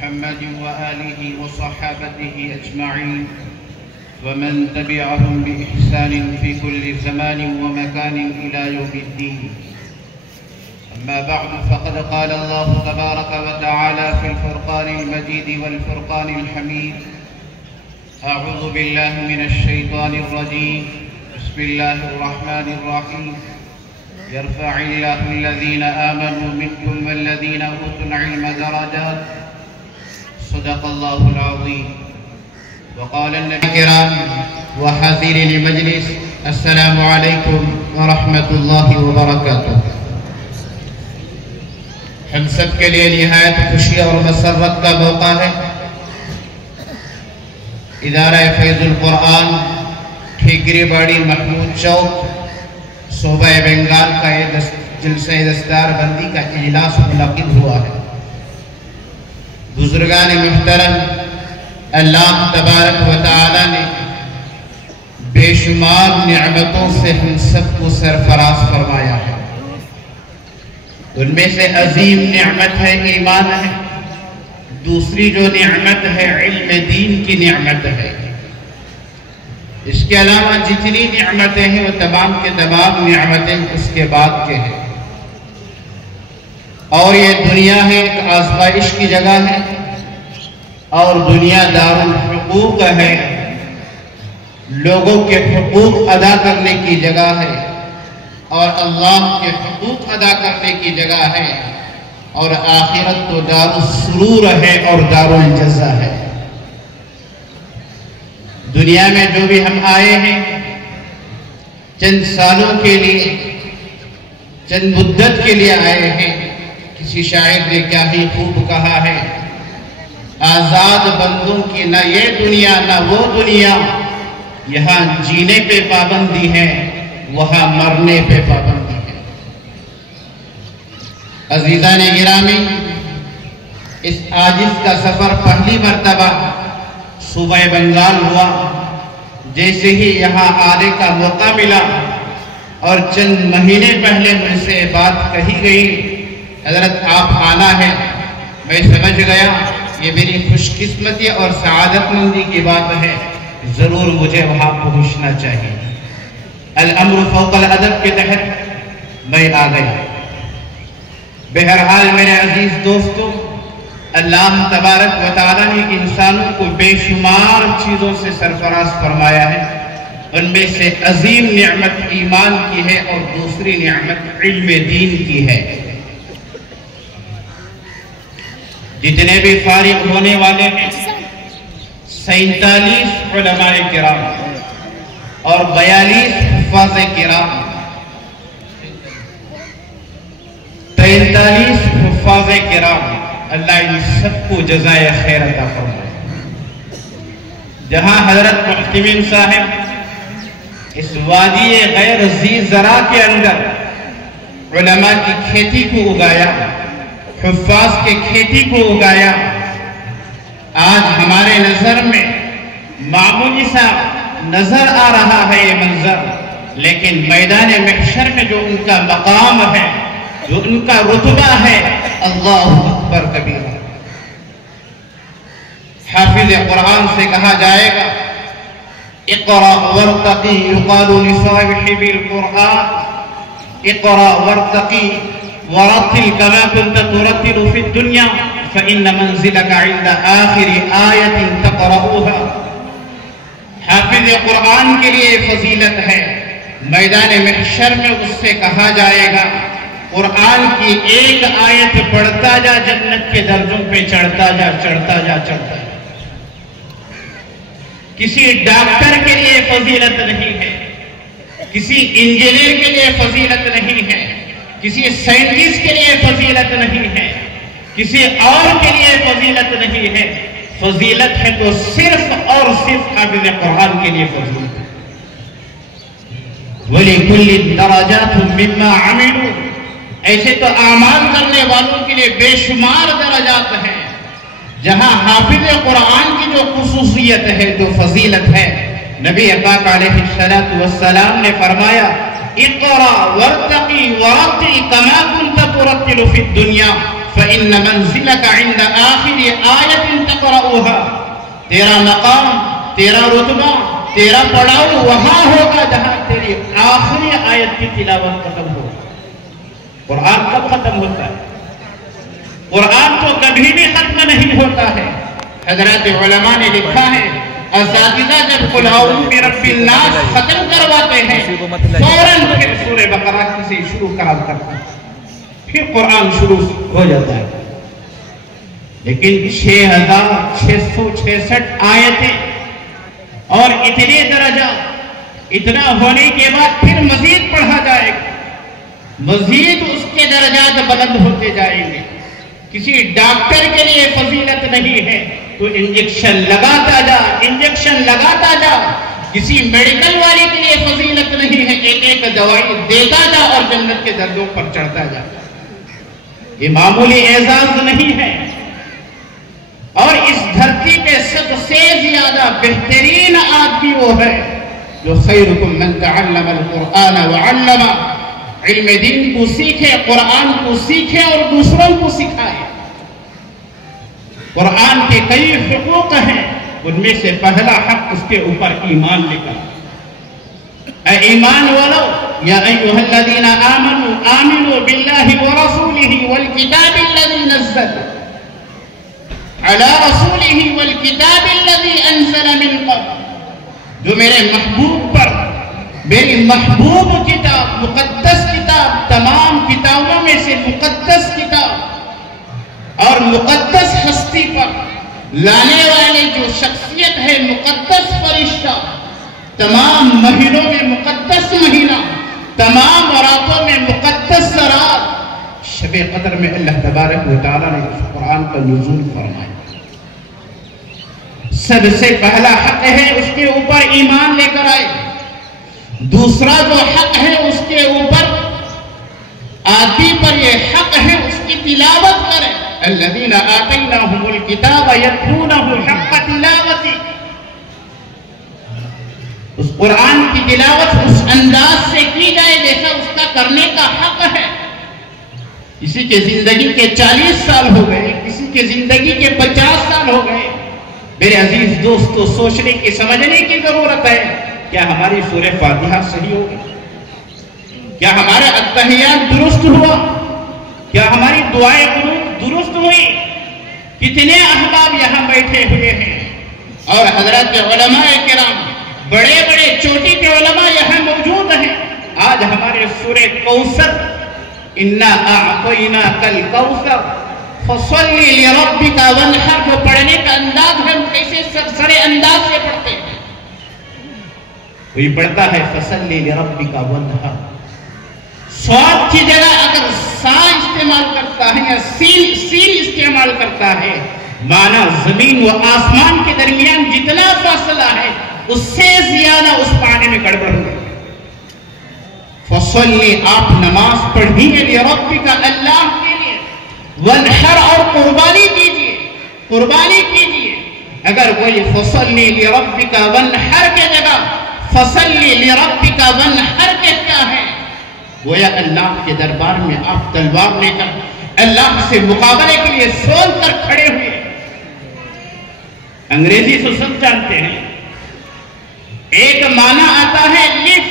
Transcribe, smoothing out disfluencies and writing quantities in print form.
محمد وآله وصحابته أجمعين ومن تبعهم بإحسان في كل زمان ومكان إلى يوم الدين. أما بعد فقد قال الله تبارك وتعالى في الفرقان المجيد والفرقان الحميد: أعوذ بالله من الشيطان الرجيم. بسم الله الرحمن الرحيم. يرفع الله الذين آمنوا منكم والذين أوتوا العلم درجات. صدق الله العظيم. وقال النبي الكرام وحاضرين المجلس: السلام علیکم ورحمۃ اللہ وبرکاتہ. ہم سب کے لیے نہایت خوشی اور مسرت کا موقع ہے. ادارہ فیض القرآن ٹھیکری باڑی محمود چوک صوبہ بنگال کا یہ جلسہ دستار بندی کا اجلاس منعقد ہوا ہے. بزرگان محترم، اللہ تبارک و تعالی نے بے شمار نعمتوں سے ہم سب کو سرفراز فرمایا ہے. ان میں سے عظیم نعمت ہے ایمان ہے. دوسری جو نعمت ہے علم دین کی نعمت ہے. اس کے علاوہ جتنی نعمتیں ہیں وہ تمام کے تمام نعمتیں اس کے بعد کے ہیں. اور یہ دنیا ہے ایک آزمائش کی جگہ ہے، اور دنیا دار الحقوق ہے، لوگوں کے حقوق ادا کرنے کی جگہ ہے، اور اللہ کے حقوق ادا کرنے کی جگہ ہے. اور آخرت تو دار السرور ہے اور دار الجزا ہے. دنیا میں جو بھی ہم آئے ہیں چند سالوں کے لیے، چند مدت کے لیے آئے ہیں. کسی شاعر نے کیا ہی خوب کہا ہے: آزاد بندوں کی نہ یہ دنیا نہ وہ دنیا، یہاں جینے پہ پابندی ہے وہاں مرنے پہ پابندی ہے. عزیزان گرامی، اس عاجز کا سفر پہلی مرتبہ صوبہ بنگال ہوا. جیسے ہی یہاں آنے کا موقع ملا اور چند مہینے پہلے مجھ سے بات کہی گئی: حضرت آپ آنا ہے. میں سمجھ گیا یہ میری خوش قسمتی اور سعادت مندی کی بات ہے، ضرور مجھے وہاں پہنچنا چاہیے. الامر فوق الادب کے تحت میں آ گیا. بہرحال میرے عزیز دوستو، اللہ تبارک و تعالیٰ نے انسانوں کو بے شمار چیزوں سے سرفراز فرمایا ہے. ان میں سے عظیم نعمت ایمان کی ہے اور دوسری نعمت علم دین کی ہے. جتنے بھی فارغ ہونے والے ہیں 47 علماء کرام اور 42 حفاظ کرام، 43 حفاظ کرام، اللہ ان سب کو جزائے خیر عطا فرمائے. جہاں حضرت محتمین صاحب اس وادی غیر ذی زرع کے اندر علماء کی کھیتی کو اگایا، حفاظ کے کھیتی کو اگایا، آج ہمارے نظر میں معمولی سا نظر آ رہا ہے یہ منظر، لیکن میدان محشر میں جو ان کا مقام ہے، جو ان کا رتبہ ہے، اللہ اکبر کبیرہ. حافظ قرآن سے کہا جائے گا: اقرأ وارتقی یقال لصاحب القرآن، اقرأ وارتقی ورتل كما كنت ترتل في الدنيا فإن منزلك عند آخر آية تقرأوها. حافظ قرآن کے لیے فضیلت ہے. میدان محشر میں اس سے کہا جائے گا: قرآن کی ایک آیت پڑھتا جا، جنت کے درجوں پہ چڑھتا جا، چڑھتا جا، چڑھتا جا. کسی ڈاکٹر کے لیے فضیلت نہیں ہے، کسی انجینئر کے لیے فضیلت نہیں ہے، کسی سائنٹسٹ کے لیے فضیلت نہیں ہے، کسی اور کے لیے فضیلت نہیں ہے. فضیلت ہے تو صرف اور صرف حافظ قرآن کے لیے فضیلت ہے. وَلِكُلِّ دَرَجَاتٌ مِّمَّا عَمِلُوا. ایسے تو اعمال کرنے والوں کے لیے بے شمار درجات ہیں. جہاں حافظ قرآن کی جو خصوصیت ہے، جو فضیلت ہے، نبی پاک علیہ السلام نے فرمایا: اقرأ وارتقی ورتل كما كنت ترتل في الدنيا فَإِنَّ مَنْزِلَكَ عِنْدَ آخِرِ آیَةٍ تَقْرَؤُهَا، تیرا مقام، تیرا رتبہ، تیرا پڑاؤ وہاں ہوگا جہاں تیری آخری آیت کی تلاوت ختم ہوگا۔ قرآن کب ختم ہوتا ہے؟ قرآن تو کبھی بھی ختم نہیں ہوتا ہے۔ حضرات علماء نے لکھا ہے اساتذہ جب قل اعوذ برب الناس ختم کرواتے ہیں فوراً پھر سورہ بقرہ سے شروع کرتے ہیں، پھر قرآن شروع ہو جاتا ہے۔ لیکن 6666 آیتیں اور اتنے درجہ، اتنا ہونے کے بعد پھر مزید پڑھا جائے گا، مزید اس کے درجات بلند ہوتے جائیں گے۔ کسی ڈاکٹر کے لیے فضیلت نہیں ہے تو انجیکشن لگاتا جا، انجیکشن لگاتا جا۔ کسی میڈیکل والے کے لیے فضیلت نہیں ہے، ایک ایک دوائی دیتا جا اور جنت کے درجوں پر چڑھتا جا۔ یہ معمولی اعزاز نہیں ہے۔ اور اس دھرتی پہ سب سے زیادہ بہترین آدمی وہ ہے جو خیرکم من تعلم القرآن وعلم، علم دین کو سیکھے، قرآن کو سیکھے اور دوسروں کو سکھائے۔ قرآن کے کئی حقوق ہیں، ان میں سے پہلا حق اس کے اوپر ایمان لے کر۔ اے ایمان والو، یا ایھا الذین آمنوا آمنوا باللہ ورسولہ والکتاب الذی نزل علی رسولہ والکتاب الذی انزل من قبل، جو میرے محبوب پر، میری محبوب کتاب، مقدس کتاب، تمام کتابوں میں سے مقدس کتاب اور مقدس ہستی پر لانے والے جو شخصیت ہے، مقدس فرشتہ، تمام مہینوں میں مقدس مہینہ، تمام راتوں میں مقدس رات، شب قدر میں اللہ تبارک و تعالیٰ نے اس قرآن کا نزول فرمایا۔ سب سے پہلا حق ہے اس کے اوپر ایمان لے کر آئے۔ دوسرا جو حق ہے اس کے اوپر آدمی پر یہ حق ہے اس کی تلاوت کرے۔ الذین آتیناہم الکتاب یتلونہ حق تلاوتی، اس قرآن کی تلاوت اس انداز سے کی جائے جیسا اس کا کرنے کا حق ہے۔ کسی کے زندگی کے 40 سال ہو گئے، کسی کے زندگی کے 50 سال ہو گئے، میرے عزیز دوستو سوچنے کی سمجھنے کی ضرورت ہے۔ کیا ہماری سورہ فاتحہ صحیح ہوگی؟ کیا ہمارا اتحیات درست ہوا؟ کیا ہماری دعائیں درست ہوئی؟ کتنے احباب یہاں بیٹھے ہوئے ہیں اور حضرات علماء کرام، بڑے بڑے چوٹی کے علماء یہاں موجود ہیں۔ آج ہمارے سورہ کوثر، اِنَّا أَعْطَيْنَاكَ الْكَوْثَرَ فَصَلِّ لِرَبِّكَ وَانْحَرْ، جو پڑھنے کا انداز ہے کیسے سرسرے انداز سے پڑھتے ہیں۔ کوئی پڑھتا ہے فَصَلِّ لِرَبِّكَ وَانْحَرْ، صاد کی جگہ اگر سا استعمال کرتا ہے یا سین استعمال کرتا ہے، معنی زمین و آسمان کے درمیان جتنا فاصلہ ہے اس سے زیادہ اس معنی میں گڑبڑ ہوگی۔ فَصَلِّ، آپ نماز پڑھیے، لِرَبِّكَ، اللہ کے لیے، وَانْحَرْ، اور قربانی کیجئے، قربانی کیجئے۔ اگر کوئی فَصَلِّ لِرَبِّكَ وَانْحَرْ کے جگہ فَصَلِّ لِرَبِّكَ وَانْحَرْ کہتا ہے، گویا اللہ کے دربار میں آپ تلوار لے کر اللہ سے مقابلے کے لیے سول کر کھڑے ہوئے۔ انگریزی سے سب جانتے ہیں، ایک معنی آتا ہے لف